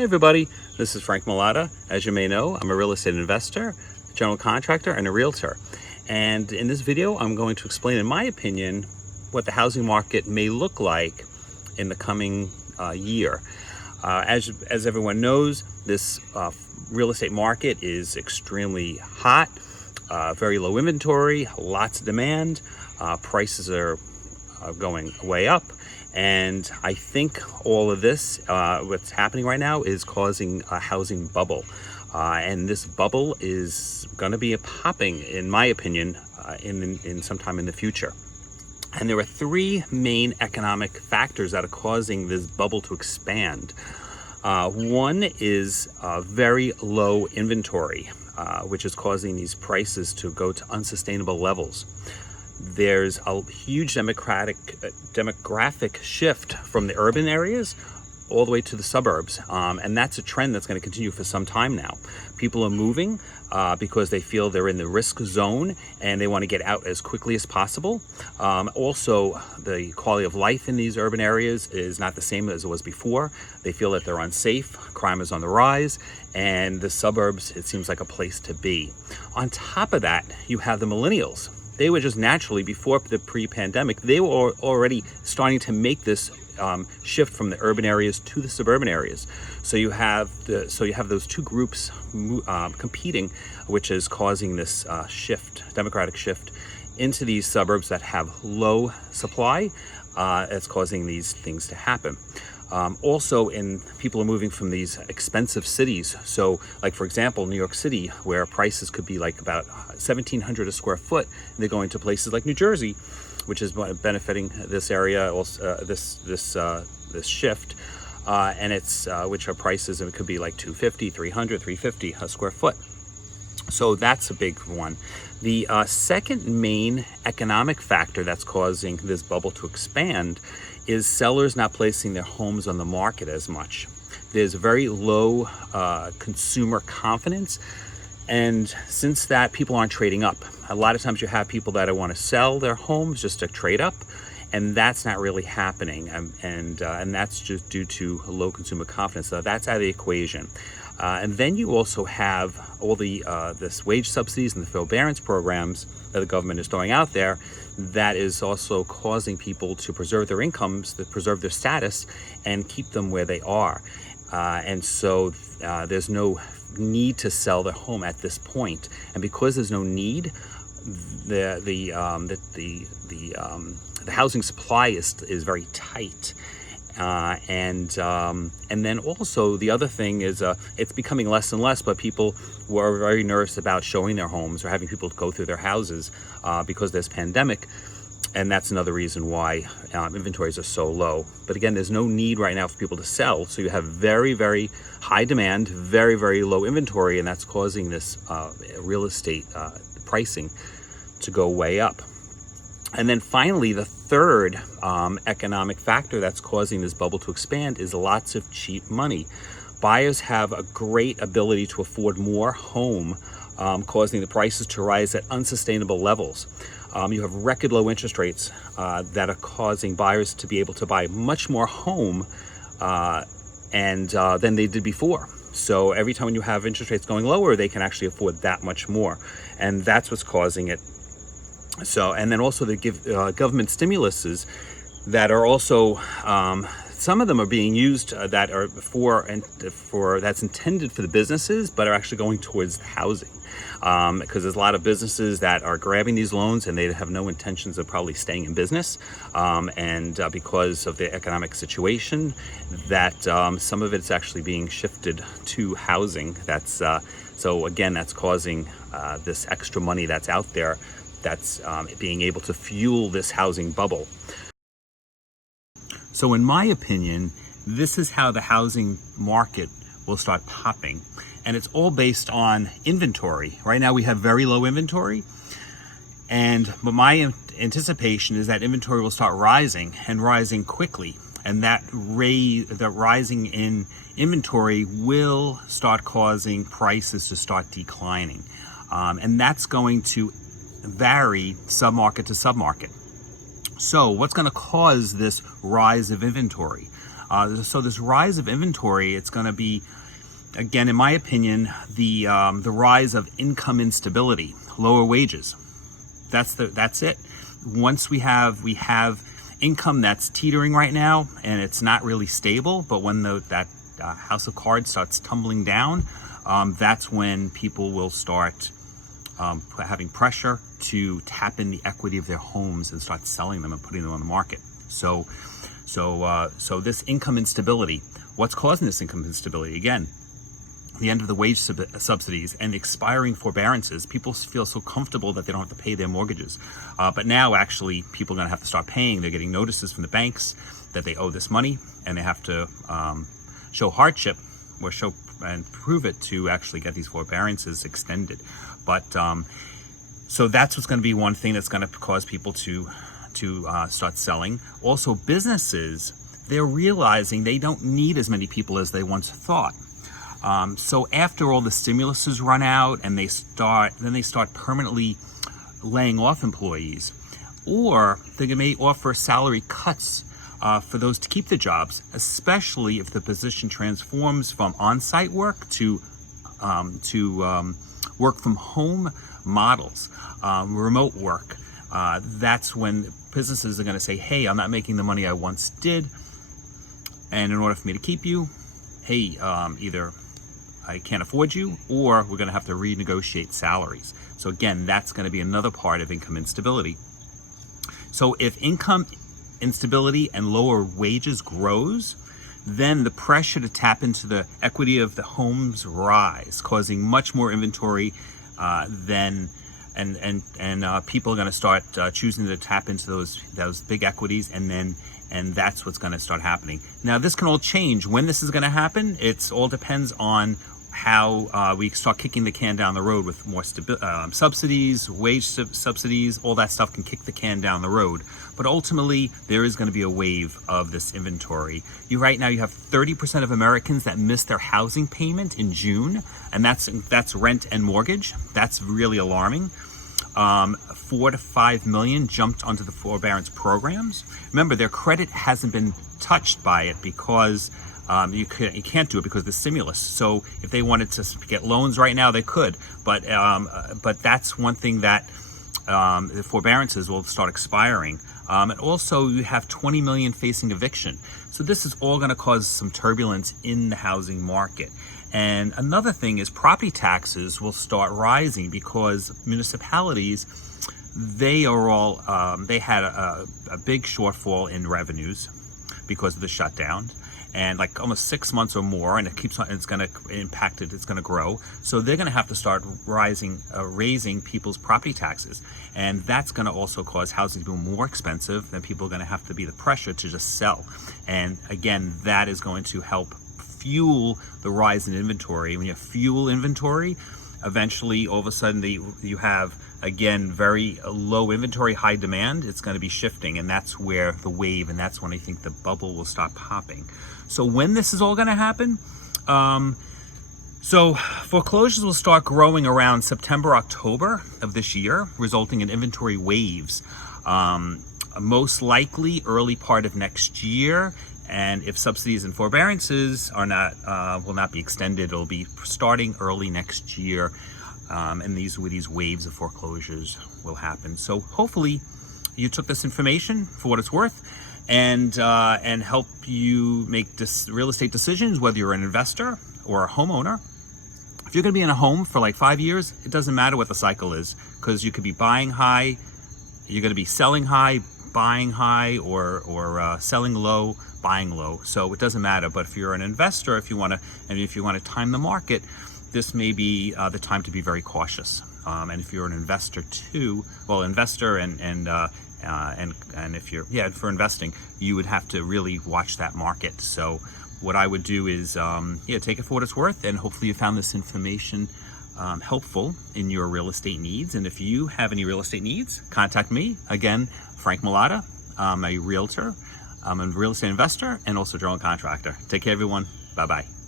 Hey everybody, this is Frank Mulata. As you may know, I'm a real estate investor, general contractor, and a realtor. And in this video, I'm going to explain, in my opinion, what the housing market may look like in the coming year. As everyone knows, this real estate market is extremely hot, very low inventory, lots of demand, prices are going way up. And I think all of this, what's happening right now, is causing a housing bubble. And this bubble is going to be popping, in my opinion, in sometime in the future. And there are three main economic factors that are causing this bubble to expand. One is very low inventory, which is causing these prices to go to unsustainable levels. There's a huge demographic shift from the urban areas all the way to the suburbs, and that's a trend that's going to continue for some time now. People are moving because they feel they're in the risk zone and they want to get out as quickly as possible. Also, the quality of life in these urban areas is not the same as it was before. They feel that they're unsafe, crime is on the rise, and the suburbs, it seems like a place to be. On top of that, you have the millennials. They were just naturally, before the pre-pandemic, they were already starting to make this shift from the urban areas to the suburban areas. So you have those two groups competing, which is causing this democratic shift into these suburbs that have low supply. It's causing these things to happen. Also, people are moving from these expensive cities. So, like for example, New York City, where prices could be like about $1,700 a square foot, and they're going to places like New Jersey, which is benefiting this area, also this shift, and it's which are prices, and it could be like $250, $300, $350 a square foot. So that's a big one. The second main economic factor that's causing this bubble to expand is sellers not placing their homes on the market as much. There's very low consumer confidence, and since that, people aren't trading up. A lot of times you have people that want to sell their homes just to trade up, and that's not really happening, and that's just due to low consumer confidence. So that's out of the equation. And then you also have all the this wage subsidies and the forbearance programs that the government is throwing out there. That is also causing people to preserve their incomes, to preserve their status, and keep them where they are. And so there's no need to sell their home at this point. And because there's no need, the housing supply is very tight. And then also the other thing is it's becoming less and less, but people were very nervous about showing their homes or having people go through their houses because there's pandemic, and that's another reason why inventories are so low. But again, there's no need right now for people to sell, so you have very, very high demand, very, very low inventory, and that's causing this real estate pricing to go way up. And then finally, the third economic factor that's causing this bubble to expand is lots of cheap money. Buyers have a great ability to afford more home, causing the prices to rise at unsustainable levels. You have record low interest rates that are causing buyers to be able to buy much more home than they did before. So every time you have interest rates going lower, they can actually afford that much more. And that's what's causing it. So, and then also the government stimuluses that are also, some of them are being used that are that's intended for the businesses, but are actually going towards housing. Because there's a lot of businesses that are grabbing these loans and they have no intentions of probably staying in business. Because of the economic situation, that some of it's actually being shifted to housing. So again, that's causing this extra money that's out there, that's being able to fuel this housing bubble. So in my opinion, this is how the housing market will start popping. And it's all based on inventory. Right now we have very low inventory. But my anticipation is that inventory will start rising, and rising quickly. And that rising in inventory will start causing prices to start declining. And that's going to vary submarket to submarket. So what's going to cause this rise of inventory? So this rise of inventory, it's going to be, again, in my opinion, the rise of income instability, lower wages. That's it. Once we have income that's teetering right now, and it's not really stable. But when that house of cards starts tumbling down, that's when people will start having pressure to tap in the equity of their homes and start selling them and putting them on the market. So this income instability. What's causing this income instability? Again, the end of the wage subsidies and expiring forbearances. People feel so comfortable that they don't have to pay their mortgages. But now actually people are going to have to start paying. They're getting notices from the banks that they owe this money, and they have to show hardship or show and prove it to actually get these forbearances extended. But so that's what's going to be one thing that's going to cause people to start selling. Also, businesses, they're realizing they don't need as many people as they once thought. So after all the stimulus has run out, and they start permanently laying off employees, or they may offer salary cuts for those to keep the jobs, especially if the position transforms from on-site work to work from home models, remote work. That's when businesses are going to say, hey, I'm not making the money I once did, and in order for me to keep you, hey, either I can't afford you, or we're going to have to renegotiate salaries. So again, that's going to be another part of income instability. So if income instability and lower wages grows, then the pressure to tap into the equity of the homes rise, causing much more inventory and people are going to start choosing to tap into those big equities, and that's what's going to start happening. Now, this can all change. When this is going to happen, it all depends on how we start kicking the can down the road with more subsidies, wage subsidies. All that stuff can kick the can down the road. But ultimately, there is going to be a wave of this inventory. Right now, you have 30% of Americans that missed their housing payment in June, and that's rent and mortgage. That's really alarming. 4 to 5 million jumped onto the forbearance programs. Remember, their credit hasn't been touched by it because you can't do it because of the stimulus. So if they wanted to get loans right now, they could. But that's one thing that the forbearances will start expiring. And also, you have 20 million facing eviction. So this is all going to cause some turbulence in the housing market. And another thing is property taxes will start rising because municipalities, they had a big shortfall in revenues because of the shutdown, and like almost 6 months or more, and it's going to impact it. It's going to grow, so they're going to have to start raising people's property taxes, and that's going to also cause housing to be more expensive. Then people are going to have to be the pressure to just sell, and again, that is going to help fuel the rise in inventory. When you have fuel inventory, eventually all of a sudden you have, again, very low inventory, high demand. It's going to be shifting, and that's where the wave, and that's when I think the bubble will start popping. So when this is all going to happen, so foreclosures will start growing around September, October of this year, resulting in inventory waves. Most likely early part of next year. And if subsidies and forbearances will not be extended, it'll be starting early next year. And these waves of foreclosures will happen. So hopefully you took this information for what it's worth, and help you make real estate decisions, whether you're an investor or a homeowner. If you're going to be in a home for like 5 years, it doesn't matter what the cycle is, because you could be buying high, you're going to be selling high, buying high, or selling low, buying low. So it doesn't matter. But if you're an investor, if you want to time the market, this may be the time to be very cautious. And if you're an investor too, and if you're for investing, you would have to really watch that market. So what I would do is take it for what it's worth, and hopefully you found this information helpful in your real estate needs. And if you have any real estate needs, contact me. Again, Frank Mulata. I'm a realtor. I'm a real estate investor and also general contractor. Take care, everyone. Bye-bye.